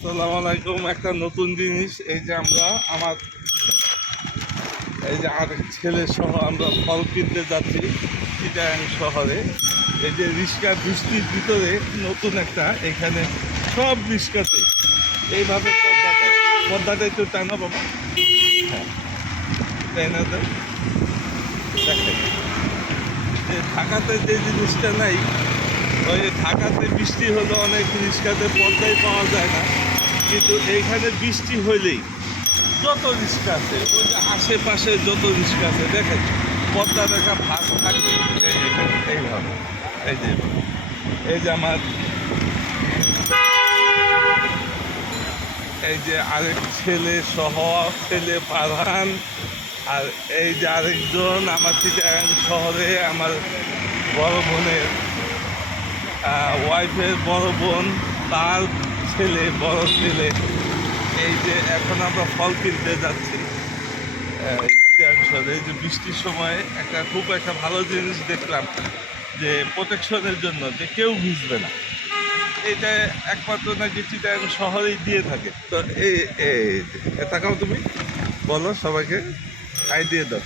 আসসালামু আলাইকুম। একটা নতুন জিনিস, এই যে আমার এই যে আরেক ছেলে সহ আমরা ফল কিনতে যাচ্ছি চিটাগাং শহরে। এই যে রিক্সা বৃষ্টির ভিতরে নতুন একটা, এখানে সব রিক্সাতে এইভাবে পর্দাটা একটু টানা বাবা। হ্যাঁ, তাই না? তো দেখেন যে ঢাকাতে যে জিনিসটা নাই, ওই ঢাকাতে বৃষ্টি হলে অনেক রিক্সাতে পর্দাই পাওয়া যায় না, কিন্তু এইখানে বৃষ্টি হইলেই যত রিক্সা আছে, ওই যে আশেপাশে যত রিক্সা আছে দেখেন পর্দা দেখা ভাগ থাকবে। এইভাবে এই যে আমার এই যে আরেক ছেলে সহ ছেলে পাঠান, আর এই যে আরেকজন আমার চিটাগাং শহরে আমার বড় বোনের ওয়াইফের বড় বোন, তার ছেলে, বড় ছেলে। এই যে এখন আমরা ফল কিনতে যাচ্ছি এই যে বৃষ্টির সময় খুব একটা ভালো জিনিস দেখলাম, যে প্রোটেকশনের জন্য যে কেউ ভিজবে না। এটা একমাত্র নাকি চিটাগাং শহরেই দিয়ে থাকে। তো এই তাকাও, তুমি বলো সবাইকে আইডিয়া দাও।